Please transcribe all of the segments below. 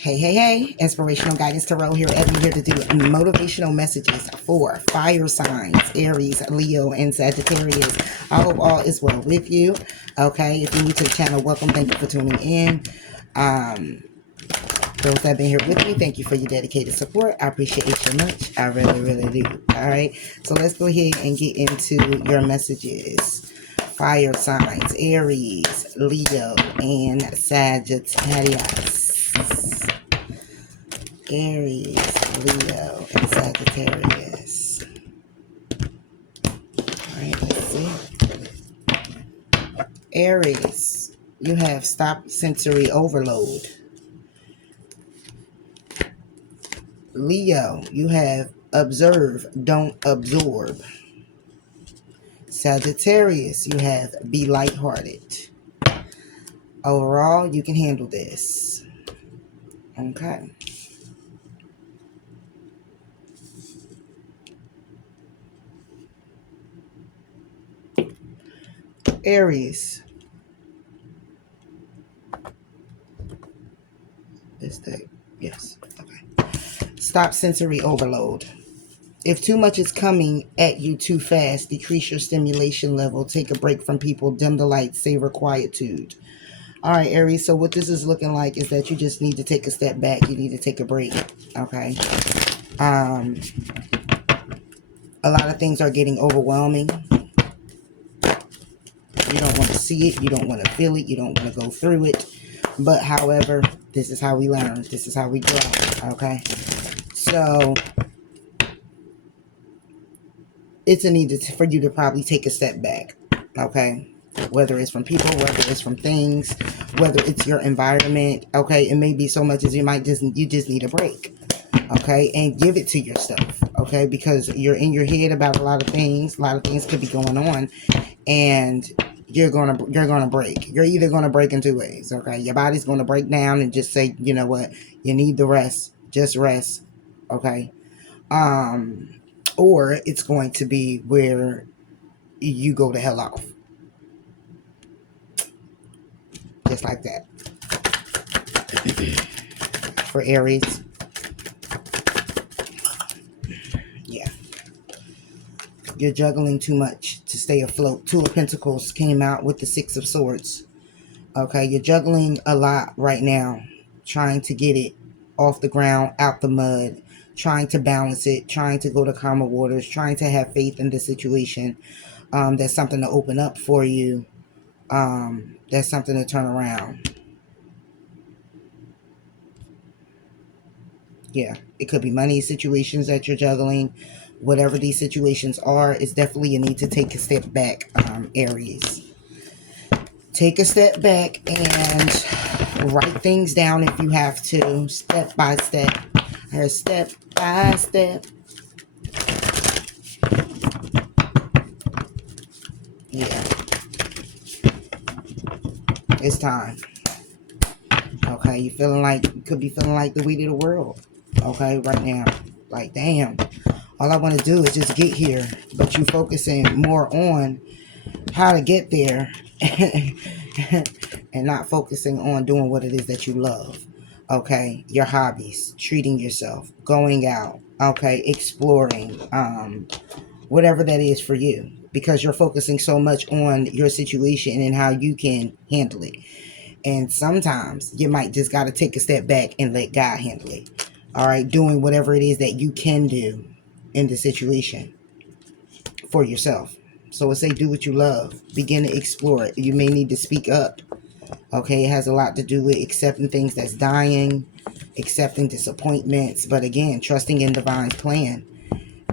Hey, hey, hey, Inspirational Guidance Tarot here. Evan here to do motivational messages for fire signs, Aries, Leo, and Sagittarius. I hope all is well with you. Okay, if you're new to the channel, welcome. Thank you for tuning in. Those that have been here with me, thank you for your dedicated support. I appreciate it so much. I really, really do. All right, so let's go ahead and get into your messages. Fire signs, Aries, Leo, and Sagittarius. Aries, Leo, and Sagittarius. Alright, let's see. Aries, you have stop sensory overload. Leo, you have observe, don't absorb. Sagittarius, you have be lighthearted. Overall, you can handle this. Okay. Aries. This day. Yes. Okay. Stop sensory overload. If too much is coming at you too fast, decrease your stimulation level, take a break from people, dim the lights, savor quietude. All right, Aries, so what this is looking like is that you just need to take a step back. You need to take a break, okay? A lot of things are getting overwhelming. You don't want to see it. You don't want to feel it. You don't want to go through it. But, however, this is how we learn. This is how we grow, okay? So it's a need for you to probably take a step back, okay? Whether it's from people, whether it's from things, whether it's your environment, okay? It may be so much as you just need a break, okay? And give it to yourself, okay? Because you're in your head about a lot of things. A lot of things could be going on, and you're gonna break. You're either gonna break in two ways, okay? Your body's gonna break down and just say, you know what, you need the rest. Just rest, okay? Or it's going to be where you go to hell off. Just like that. For Aries. Yeah. You're juggling too much to stay afloat. Two of Pentacles came out with the Six of Swords. Okay, you're juggling a lot right now. Trying to get it off the ground, out the mud. Trying to balance it. Trying to go to calmer waters. Trying to have faith in the situation. That's something to open up for you. That's something to turn around. Yeah, it could be money situations that you're juggling. Whatever these situations are, it's definitely you need to take a step back, Aries. Take a step back and write things down if you have to, step by step. Or step by step. Yeah. It's time. Okay, you could be feeling like the weight of the world. Okay, right now. Like, damn. All I want to do is just get here. But you focusing more on how to get there and not focusing on doing what it is that you love. Okay, your hobbies, treating yourself, going out, okay, exploring, whatever that is for you, because you're focusing so much on your situation and how you can handle it. And sometimes you might just got to take a step back and let God handle it. All right, doing whatever it is that you can do in the situation for yourself. So I say do what you love. Begin to explore it. You may need to speak up. Okay, it has a lot to do with accepting things that's dying, accepting disappointments. But again, trusting in divine plan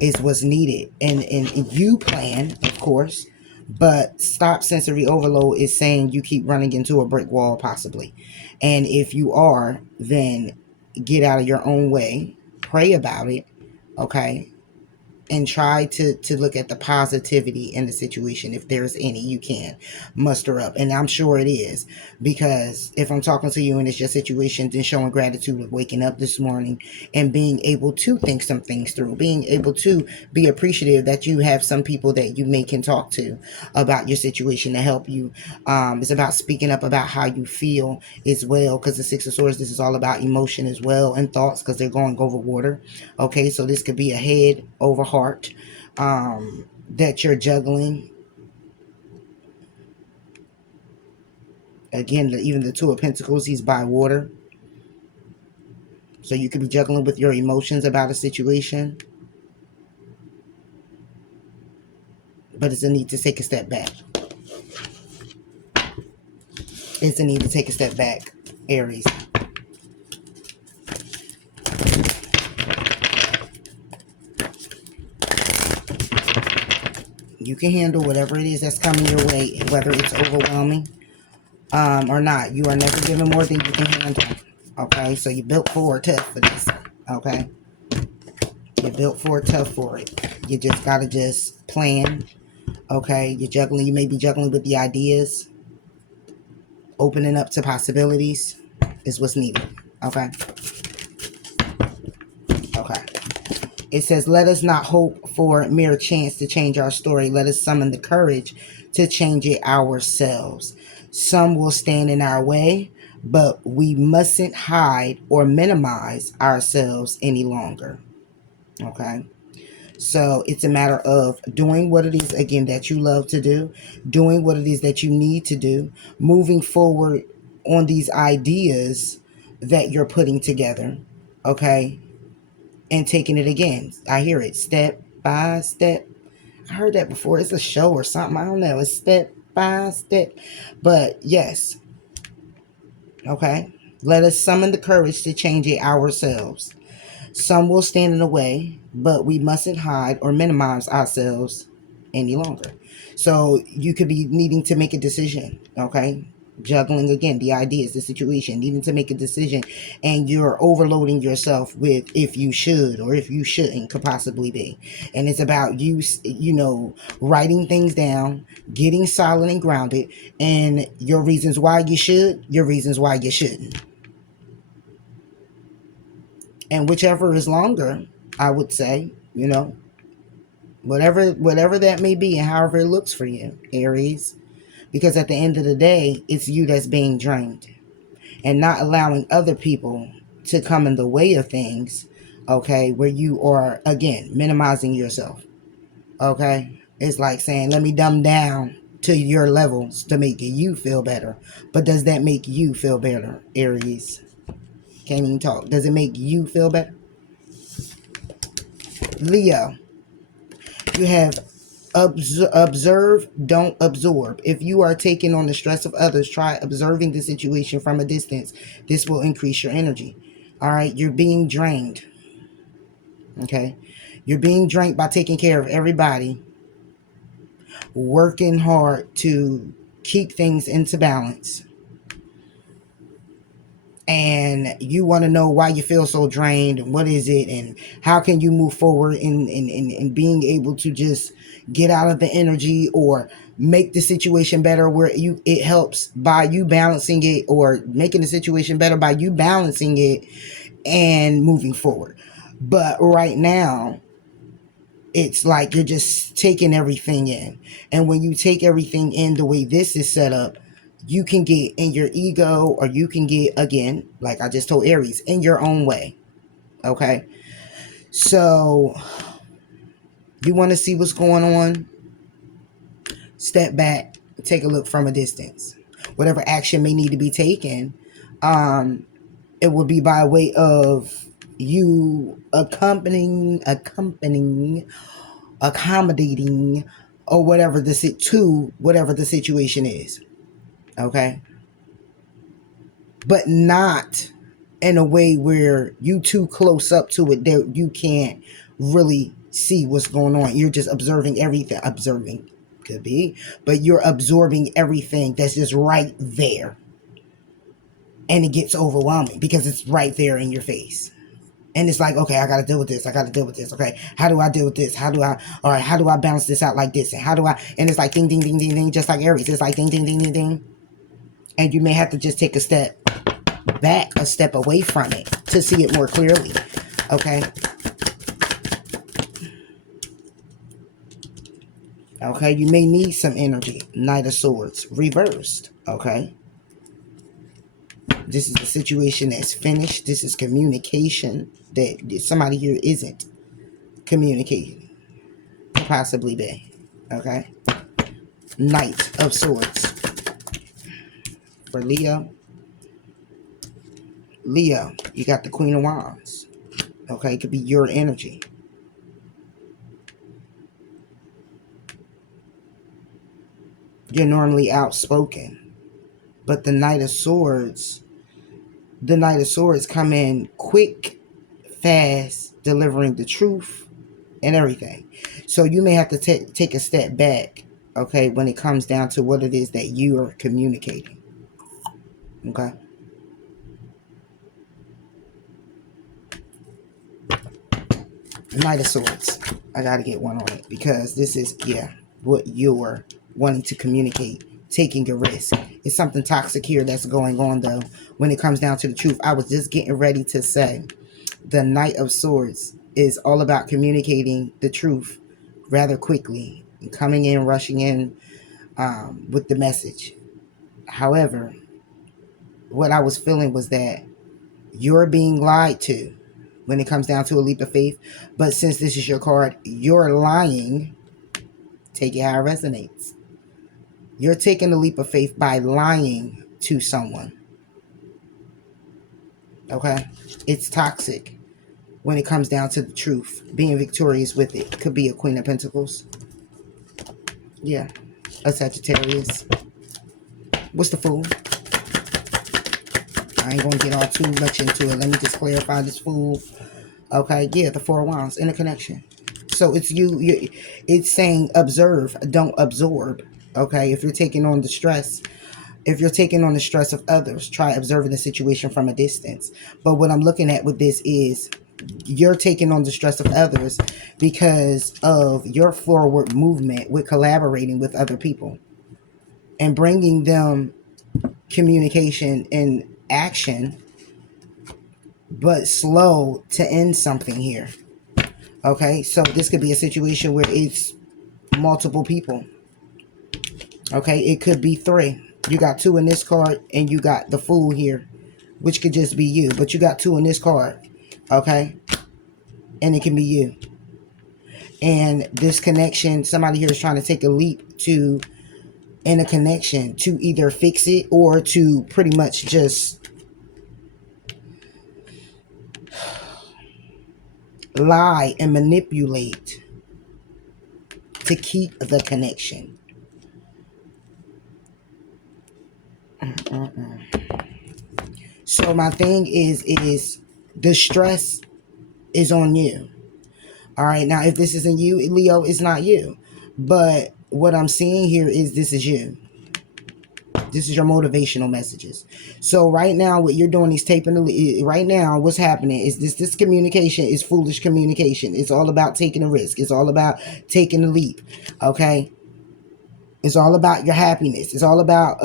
is what's needed. And you plan, of course. But stop sensory overload is saying you keep running into a brick wall possibly. And if you are, then get out of your own way. Pray about it. Okay. and try to look at the positivity in the situation. If there's any you can muster up, and I'm sure it is, because if I'm talking to you and it's your situation, then showing gratitude of waking up this morning and being able to think some things through, being able to be appreciative that you have some people that you may can talk to about your situation to help you. It's about speaking up about how you feel as well, because the Six of Swords, this is all about emotion as well, and thoughts, because they're going over water. Okay, so this could be a head over heart that you're juggling. Again, even the Two of Pentacles, he's by water. So you could be juggling with your emotions about a situation. But it's a need to take a step back. It's a need to take a step back, Aries. You can handle whatever it is that's coming your way, whether it's overwhelming or not. You are never given more than you can handle. Okay, so you built for it, tough for this. Okay, you're built for it, tough for it. You just gotta just plan. Okay, you're juggling. You may be juggling with the ideas, opening up to possibilities is what's needed. Okay. Okay. It says, let us not hope for a mere chance to change our story. Let us summon the courage to change it ourselves. Some will stand in our way, but we mustn't hide or minimize ourselves any longer. Okay. So it's a matter of doing what it is, again, that you love to do, doing what it is that you need to do, moving forward on these ideas that you're putting together. Okay. And taking it again. I hear it step by step. I heard that before. It's a show or something. I don't know. It's step by step. But yes. Okay. Let us summon the courage to change it ourselves. Some will stand in the way, but we mustn't hide or minimize ourselves any longer. So you could be needing to make a decision. Okay. Juggling again the ideas, the situation, needing to make a decision, and you're overloading yourself with if you should or if you shouldn't could possibly be. And it's about you writing things down, getting solid and grounded, and your reasons why you should, your reasons why you shouldn't. And whichever is longer, I would say, whatever that may be and however it looks for you, Aries. Because at the end of the day, it's you that's being drained. And not allowing other people to come in the way of things, okay, where you are, again, minimizing yourself, okay? It's like saying, let me dumb down to your levels to make you feel better. But does that make you feel better, Aries? Can't even talk. Does it make you feel better? Leo, you have observe, don't absorb. If you are taking on the stress of others, try observing the situation from a distance. This will increase your energy. All right, you're being drained. Okay, you're being drained by taking care of everybody, working hard to keep things into balance. And you want to know why you feel so drained and what is it and how can you move forward in being able to just get out of the energy or make the situation better where it helps by you balancing it, or making the situation better by you balancing it and moving forward. But right now it's like you're just taking everything in, and when you take everything in the way this is set up, you can get in your ego, or you can get, again, like I just told Aries, in your own way. Okay, so you want to see what's going on, step back, take a look from a distance. Whatever action may need to be taken, it will be by way of you accommodating, or whatever whatever the situation is. Okay, but not in a way where you too close up to it that you can't really see what's going on. You're just observing everything. Observing could be, but you're absorbing everything that's just right there, and it gets overwhelming because it's right there in your face, And it's like, okay, I got to deal with this. I got to deal with this. Okay, how do I deal with this? All right, how do I balance this out like this? And how do I, and it's like ding, ding, ding, ding, ding, just like Aries. It's like ding, ding, ding, ding, ding. And you may have to just take a step back, a step away from it to see it more clearly. Okay. Okay, you may need some energy. Knight of Swords, reversed. Okay. This is a situation that's finished. This is communication that somebody here isn't communicating. Possibly be. Okay. Knight of Swords. For Leo. Leo, you got the Queen of Wands. Okay, it could be your energy. You're normally outspoken. But the Knight of Swords come in quick, fast, delivering the truth and everything. So you may have to take a step back, okay, when it comes down to what it is that you are communicating. Okay. Knight of Swords. I got to get one on it because this is, yeah, what you're wanting to communicate, taking a risk. It's something toxic here that's going on, though, when it comes down to the truth. I was just getting ready to say the Knight of Swords is all about communicating the truth rather quickly, coming in, rushing in with the message. However, what I was feeling was that you're being lied to when it comes down to a leap of faith. But since this is your card, you're lying. Take it how it resonates. You're taking a leap of faith by lying to someone. Okay? It's toxic when it comes down to the truth. Being victorious with it. Could be a Queen of Pentacles. Yeah. A Sagittarius. What's the Fool? I ain't gonna get all too much into it. Let me just clarify this Fool. Okay, yeah, the Four of Wands, interconnection. So it's it's saying observe, don't absorb. Okay, if you're taking on the stress, of others, try observing the situation from a distance. But what I'm looking at with this is you're taking on the stress of others because of your forward movement with collaborating with other people and bringing them communication and action, but slow to end something here. Okay, so this could be a situation where it's multiple people. Okay, it could be three. You got two in this card and you got the Fool here, which could just be you. But you got two in this card. Okay, and it can be you. And this connection, somebody here is trying to take a leap to in a connection to either fix it or to pretty much just lie and manipulate to keep the connection. So my thing is the stress is on you. All right, now if this isn't you, Leo, it's not you. But what I'm seeing here is this is you. This is your motivational messages. So right now, what you're doing is taping the. Right now, what's happening is this communication is foolish communication. It's all about taking a risk. It's all about taking a leap. Okay. It's all about your happiness. It's all about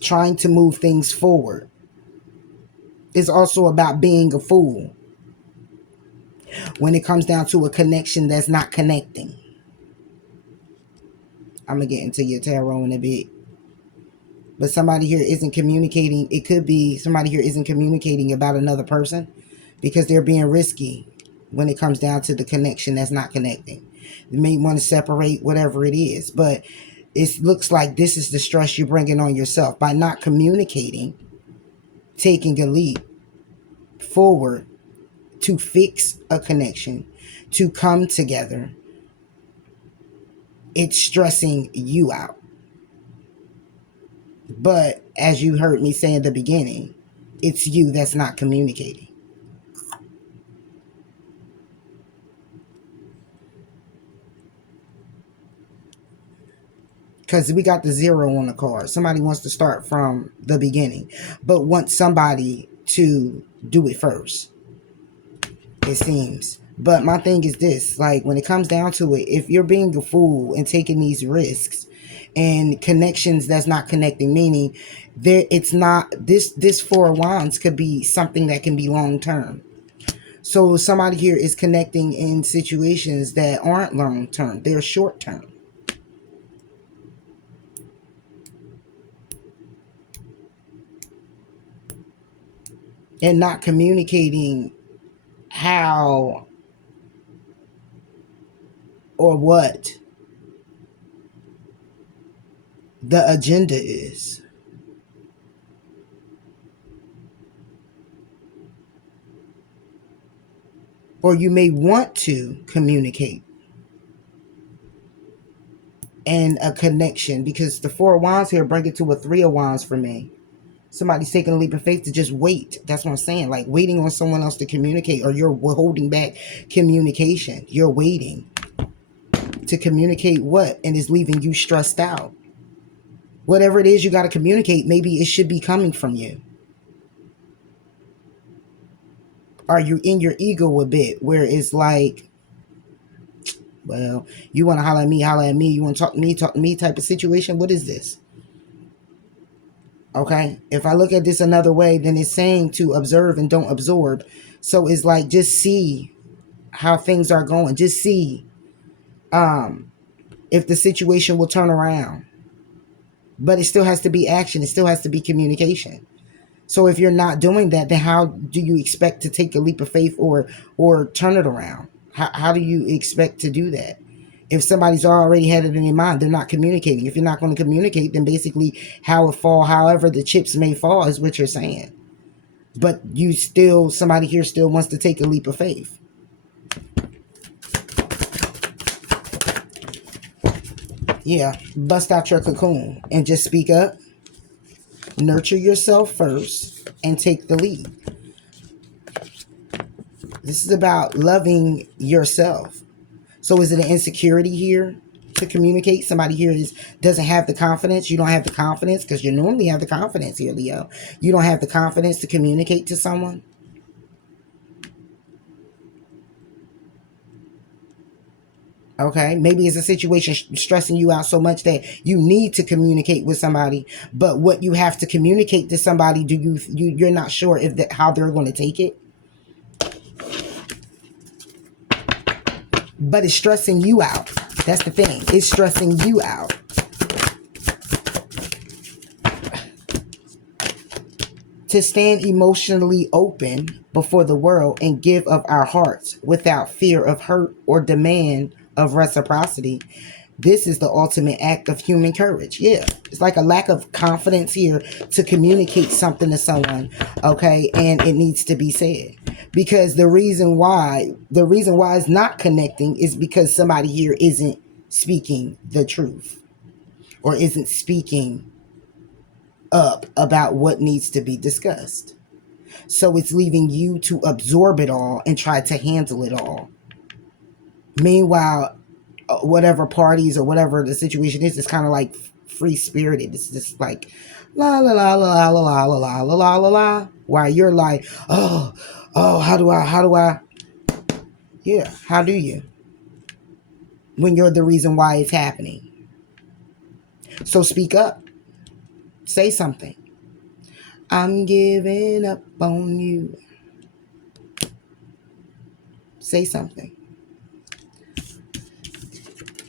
trying to move things forward. It's also about being a fool when it comes down to a connection that's not connecting. I'm going to get into your tarot in a bit. But somebody here isn't communicating. It could be somebody here isn't communicating about another person because they're being risky when it comes down to the connection that's not connecting. You may want to separate whatever it is. But it looks like this is the stress you're bringing on yourself by not communicating, taking a leap forward to fix a connection, to come together. It's stressing you out. But as you heard me say in the beginning, it's you that's not communicating. Because we got the 0 on the card. Somebody wants to start from the beginning, but wants somebody to do it first. it seems. But my thing is this, like when it comes down to it, if you're being a fool and taking these risks and connections that's not connecting, meaning there it's not this four of wands could be something that can be long term. So somebody here is connecting in situations that aren't long term, they're short term. And not communicating how or what the agenda is. Or you may want to communicate and a connection, because the four of wands here bring it to a three of wands for me. Somebody's taking a leap of faith to just wait. That's what I'm saying. Like waiting on someone else to communicate, or you're holding back communication. You're waiting to communicate what? And it's leaving you stressed out. Whatever it is you got to communicate, maybe it should be coming from you. Are you in your ego a bit where it's like, well, you want to holler at me, holler at me. You want to talk to me type of situation. What is this? Okay. If I look at this another way, then it's saying to observe and don't absorb. So it's like, just see how things are going. Just see if the situation will turn around. But it still has to be action. It still has to be communication. So if you're not doing that, then how do you expect to take a leap of faith or turn it around? How do you expect to do that? If somebody's already had it in their mind, they're not communicating. If you're not going to communicate, then basically how it fall, however the chips may fall is what you're saying. But you still, somebody here still wants to take a leap of faith. Yeah, bust out your cocoon and just speak up. Nurture yourself first and take the lead. This is about loving yourself. So is it an insecurity here to communicate? Somebody here doesn't have the confidence. You don't have the confidence, because you normally have the confidence here, Leo. You don't have the confidence to communicate to someone. Okay, maybe it's a situation stressing you out so much that you need to communicate with somebody, but what you have to communicate to somebody, you're not sure if how they're going to take it. But it's stressing you out. That's the thing. It's stressing you out. To stand emotionally open before the world and give of our hearts without fear of hurt or demand of reciprocity. This is the ultimate act of human courage. Yeah, it's like a lack of confidence here to communicate something to someone, okay? And it needs to be said. Because the reason why it's not connecting is because somebody here isn't speaking the truth or isn't speaking up about what needs to be discussed. So it's leaving you to absorb it all and try to handle it all. Meanwhile, whatever parties or whatever the situation is, it's kind of like free spirited. It's just like la la la la la la la la la la la la. While you're like, oh, how do I? Yeah, how do you? When you're the reason why it's happening. So speak up. Say something. I'm giving up on you. Say something.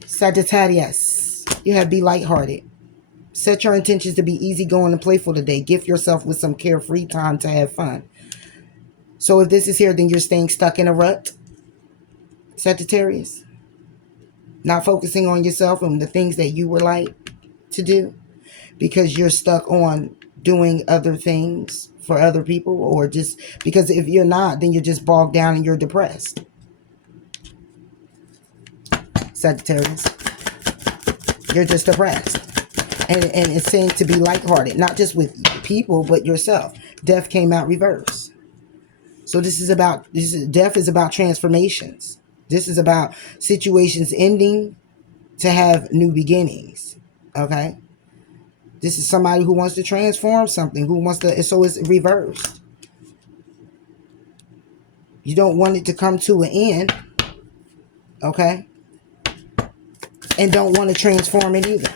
Sagittarius, you have be lighthearted. Set your intentions to be easygoing and playful today. Gift yourself with some carefree time to have fun. So if this is here, then you're staying stuck in a rut, Sagittarius. Not focusing on yourself and the things that you would like to do because you're stuck on doing other things for other people, or just because if you're not, then you're just bogged down and you're depressed. Sagittarius, you're just depressed. And it's saying to be lighthearted, not just with people, but yourself. Death came out reverse. So death is about transformations. This is about situations ending to have new beginnings. Okay? This is somebody who wants to transform something, so it's reversed. You don't want it to come to an end, okay? And don't want to transform it either.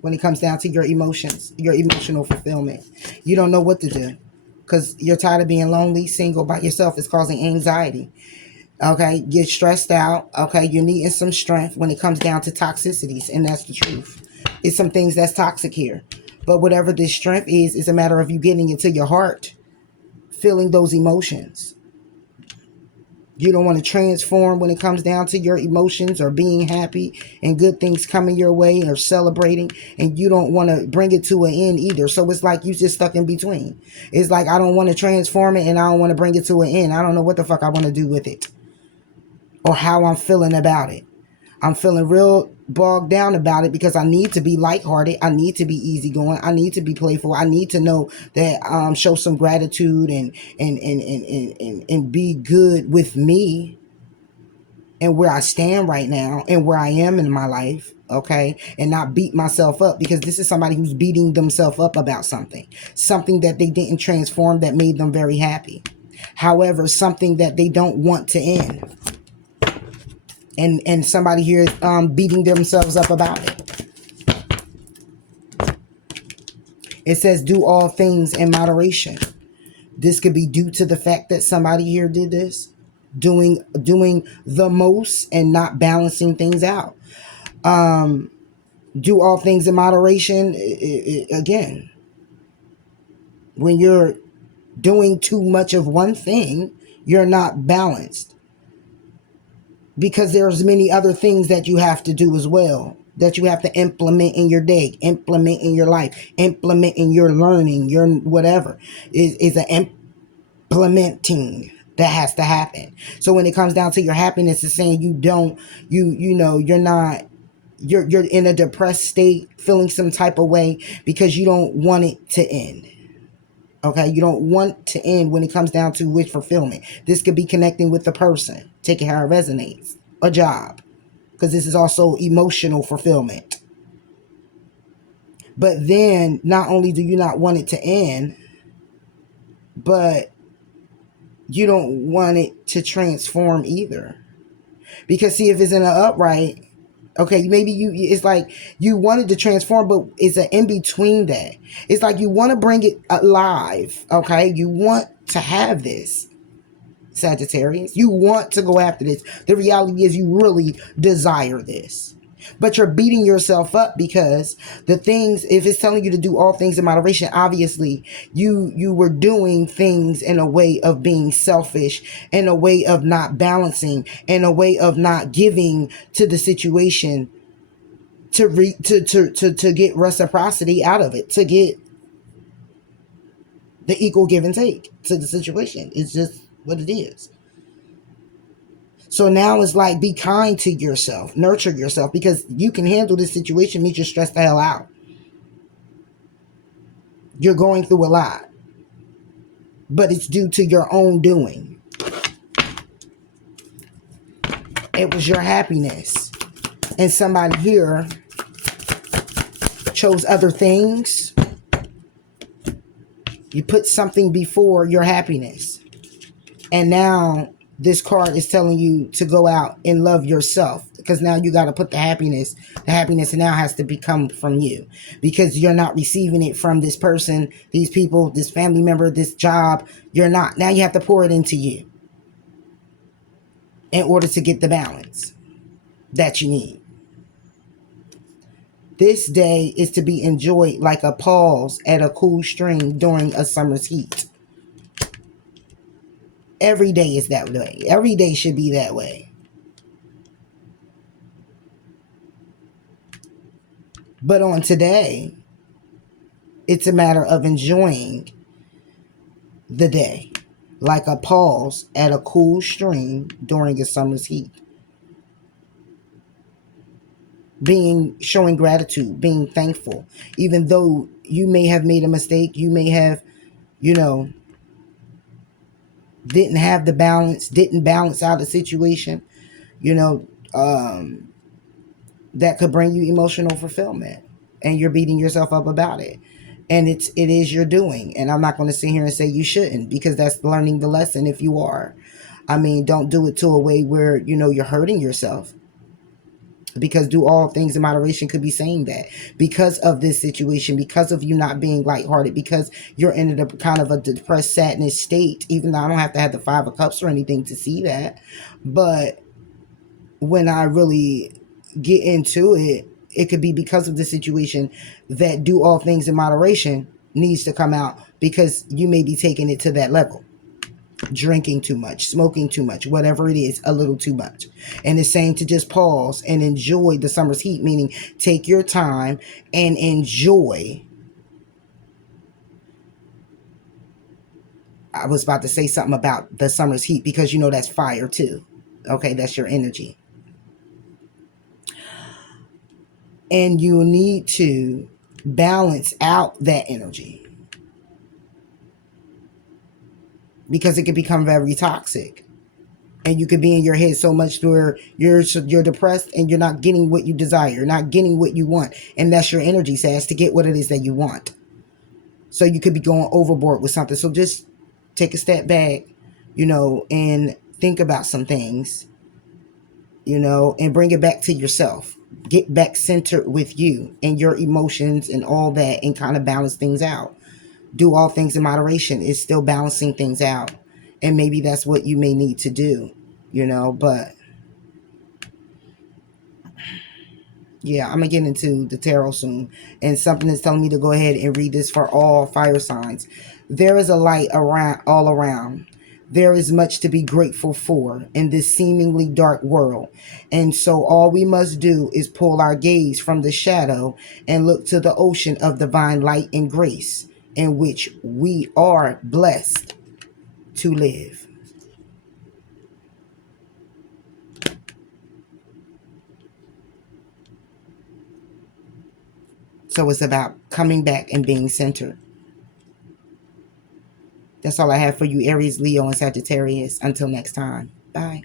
When it comes down to your emotions, your emotional fulfillment, you don't know what to do because you're tired of being lonely, single, by yourself. It's causing anxiety. Okay, you're stressed out. Okay, you're needing some strength when it comes down to toxicities, and that's the truth. It's some things that's toxic here. But whatever this strength is a matter of you getting into your heart, feeling those emotions. You don't want to transform when it comes down to your emotions or being happy and good things coming your way or celebrating, and you don't want to bring it to an end either. So it's like you just stuck in between. It's like I don't want to transform it and I don't want to bring it to an end. I don't know what the fuck I want to do with it or how I'm feeling about it. I'm feeling real bogged down about it because I need to be lighthearted. I need to be easygoing. I need to be playful. I need to know that show some gratitude and be good with me and where I stand right now and where I am in my life, okay? And not beat myself up, because this is somebody who's beating themselves up about something that they didn't transform that made them very happy. However, something that they don't want to end. And somebody here is beating themselves up about it. It says do all things in moderation. This could be due to the fact that somebody here did this, doing the most and not balancing things out. Do all things in moderation. Again, when you're doing too much of one thing, you're not balanced, because there's many other things that you have to do as well, that you have to implement in your day, implement in your life, implement in your learning, your whatever is an implementing that has to happen. So when it comes down to your happiness, it's saying you're in a depressed state, feeling some type of way because you don't want it to end. Okay, you don't want to end when it comes down to wish fulfillment. This could be connecting with the person, taking how it resonates, a job, because this is also emotional fulfillment. But then not only do you not want it to end, but you don't want it to transform either. Because see, if it's in an upright, okay, maybe it's like you wanted to transform, but it's an in between that. It's like you want to bring it alive, okay? You want to have this, Sagittarius. You want to go after this. The reality is you really desire this. But you're beating yourself up because the things, if it's telling you to do all things in moderation, obviously you were doing things in a way of being selfish, in a way of not balancing, in a way of not giving to the situation to get reciprocity out of it, to get the equal give and take to the situation. It's just what it is. So now it's like, be kind to yourself, nurture yourself, because you can handle this situation means you're stressed the hell out. You're going through a lot, but it's due to your own doing. It was your happiness. And somebody here chose other things. You put something before your happiness. And now this card is telling you to go out and love yourself, because now you got to put the happiness now has to become from you, because you're not receiving it from this person, these people, this family member, this job. You're not. Now you have to pour it into you in order to get the balance that you need. This day is to be enjoyed like a pause at a cool stream during a summer's heat. Every day is that way. Every day should be that way. But on today, it's a matter of enjoying the day like a pause at a cool stream during a summer's heat. Showing gratitude, being thankful, even though you may have made a mistake, you may have, didn't have the balance, didn't balance out the situation, that could bring you emotional fulfillment, and you're beating yourself up about it. And it is your doing. And I'm not going to sit here and say you shouldn't, because that's learning the lesson if you are. I mean, don't do it to a way where, you're hurting yourself, because do all things in moderation could be saying that because of this situation, because of you not being lighthearted, because you're in a kind of a depressed sadness state, even though I don't have to have the 5 of cups or anything to see that. But when I really get into it, it could be because of the situation. That do all things in moderation needs to come out, because you may be taking it to that level, drinking too much, smoking too much, whatever it is, a little too much. And it's saying to just pause and enjoy the summer's heat, meaning take your time and enjoy. I was about to say something about the summer's heat, because that's fire too. Okay, that's your energy. And you need to balance out that energy, because it can become very toxic. And you could be in your head so much where you're depressed and you're not getting what you desire, you're not getting what you want, and that's your energy says to get what it is that you want. So you could be going overboard with something. So just take a step back, and think about some things, and bring it back to yourself. Get back centered with you and your emotions and all that, and kind of balance things out. Do all things in moderation. It's still balancing things out. And maybe that's what you may need to do, but yeah, I'm going to get into the tarot soon. And something is telling me to go ahead and read this for all fire signs. There is a light around, all around. There is much to be grateful for in this seemingly dark world. And so all we must do is pull our gaze from the shadow and look to the ocean of divine light and grace, in which we are blessed to live. So it's about coming back and being centered. That's all I have for you, Aries, Leo, and Sagittarius. Until next time. Bye.